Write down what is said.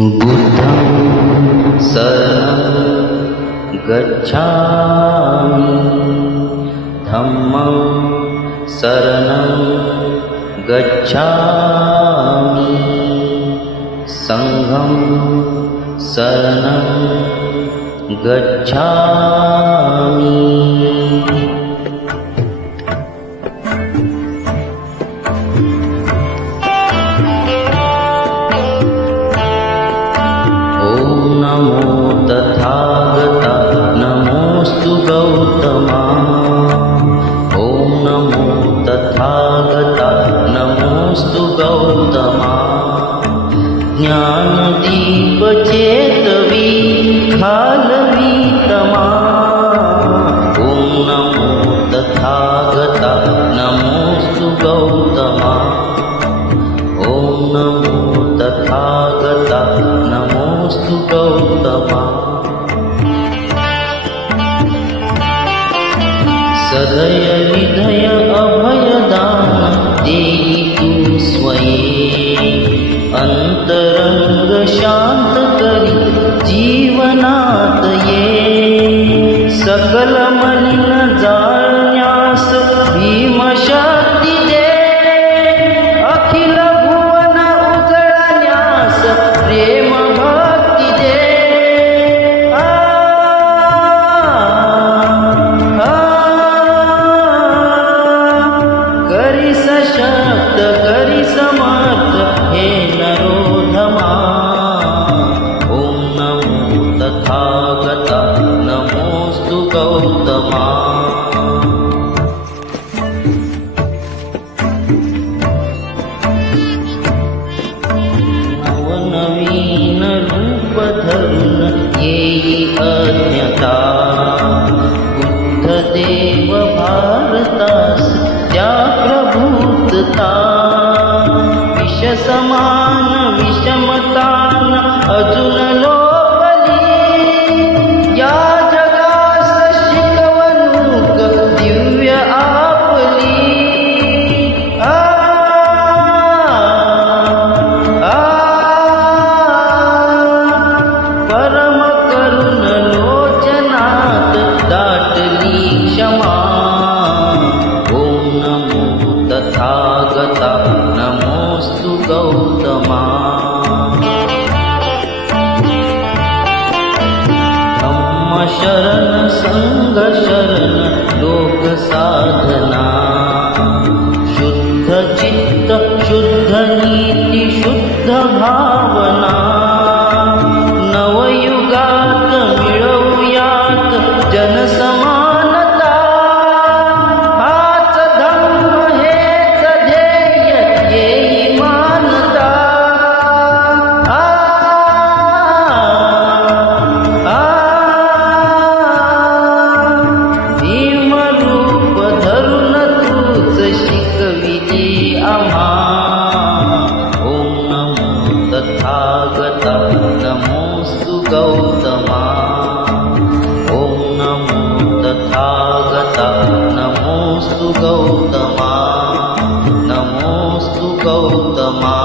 बुद्धं शरणं गच्छामि, धम्मं शरणं गच्छामि, संघं शरणं गच्छामि। नमो तथागता नमोस्तु गौतमा। ॐ नमो तथागता नमोस्तु गौतमा। ज्ञानदीप चेतवी खालवी तमा। ॐ नमो तथागता नमोस्तु गौतमा। ॐ नमो तथागता नमोस्तु गौतमा। सदय विधय अभयदान देहि तू स्वये। अंतरंग शांत करी जीवनात ये। सकल मलिन जाळण्यास भीमशक्ती दे। अखिल भुवन उजळण्यास प्रेम भक्ती दे। करी सशक्त करी समर्थ हे नरोधमा। ॐ नमो तथागता नमोस्तु गौतमा। नवनवीन रूप धरून येई अज्ञता। बुद्धदेव भारतास त्या प्रभुतता। विष समान विषमतान अजून लोपली। या जगास शिकवणूक दिव्य आपली। परम करुण लोचनात दाटली क्षमा। ॐ नमो तथागता नमोस्तु गौतमा। धम्म शरण संघ शरण लोक साधना। शुद्ध चित्त शुद्ध नीती शुद्ध भावना। नवयुगात मिळवूयात जनसमानता। हाच धम्म हेच ध्येय येई मानता। भीमरूप धरून तूच शिकविली आम्हा। ॐ नमो तथागता नमोस्तु गौतमा। ॐ नमो तथागता नमोस्तु गौतमा। नमोस्तु गौतमा।